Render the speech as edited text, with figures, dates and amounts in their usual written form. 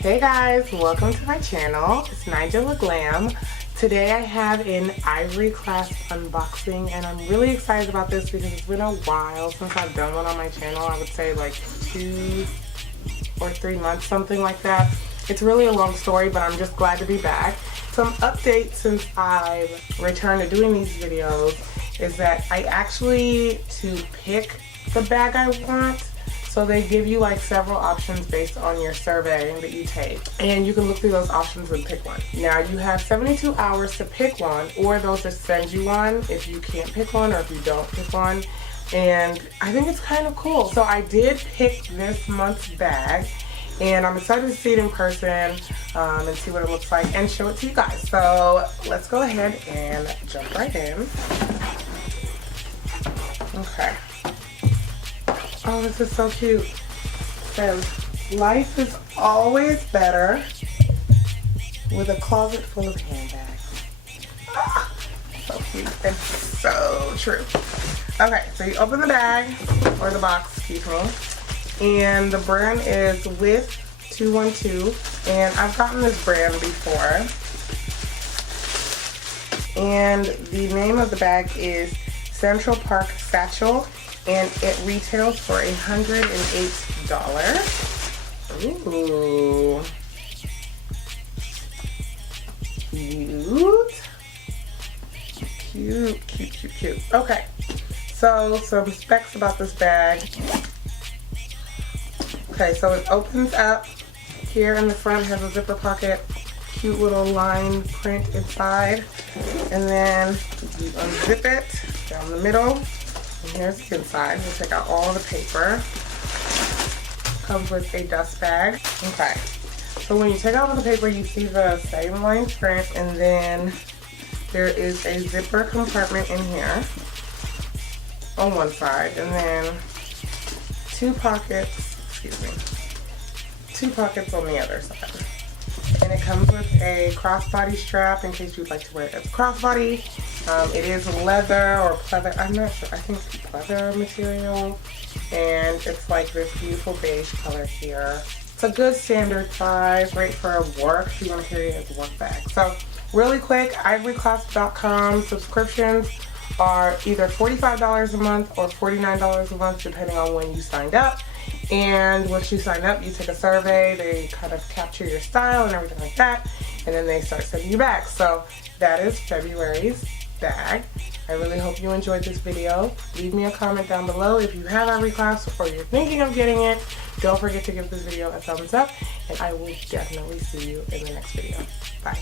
Hey guys, welcome to my channel. It's Nigel Glam. Today I have an Ivory Clasp unboxing and I'm really excited about this because it's been a while since I've done one on my channel. I would say like 2 or 3 months, something like that. It's really a long story, but I'm just glad to be back. Some updates since I've returned to doing these videos is that I actually, to pick the bag I want, so they give you like several options based on your survey that you take, and you can look through those options and pick one. Now you have 72 hours to pick one, or they'll just send you one if you can't pick one or if you don't pick one. And I think it's kind of cool. So I did pick this month's bag and I'm excited to see it in person and see what it looks like and show it to you guys. So let's go ahead and jump right in. Okay. Oh, this is so cute. It says, life is always better with a closet full of handbags. Ah, so cute and so true. Okay, so you open the bag, or the box, excuse me, and the brand is with 212, and I've gotten this brand before. And the name of the bag is Central Park Satchel, and it retails for $108. Ooh. Cute. Cute. Okay. So some specs about this bag. Okay, so it opens up. Here in the front has a zipper pocket. Cute little line print inside. And then you unzip it down the middle. And here's the inside. We'll take out all the paper. Comes with a dust bag. Okay. So when you take out all the paper, you see the same line print, and then there is a zipper compartment in here on one side, and then two pockets on the other side. And it comes with a crossbody strap in case you'd like to wear it as a crossbody. It is leather or pleather, I'm not sure, I think it's pleather material. And it's like this beautiful beige color here. It's a good standard size, great for work if you want to carry it as a work bag. So really quick, ivoryclasp.com subscriptions are either $45 a month or $49 a month depending on when you signed up. And once you sign up, you take a survey, they kind of capture your style and everything like that, and then they start sending you bags. So that is February's bag. I really hope you enjoyed this video. Leave me a comment down below if you have Ivory Clasp or you're thinking of getting it. Don't forget to give this video a thumbs up, and I will definitely see you in the next video. Bye.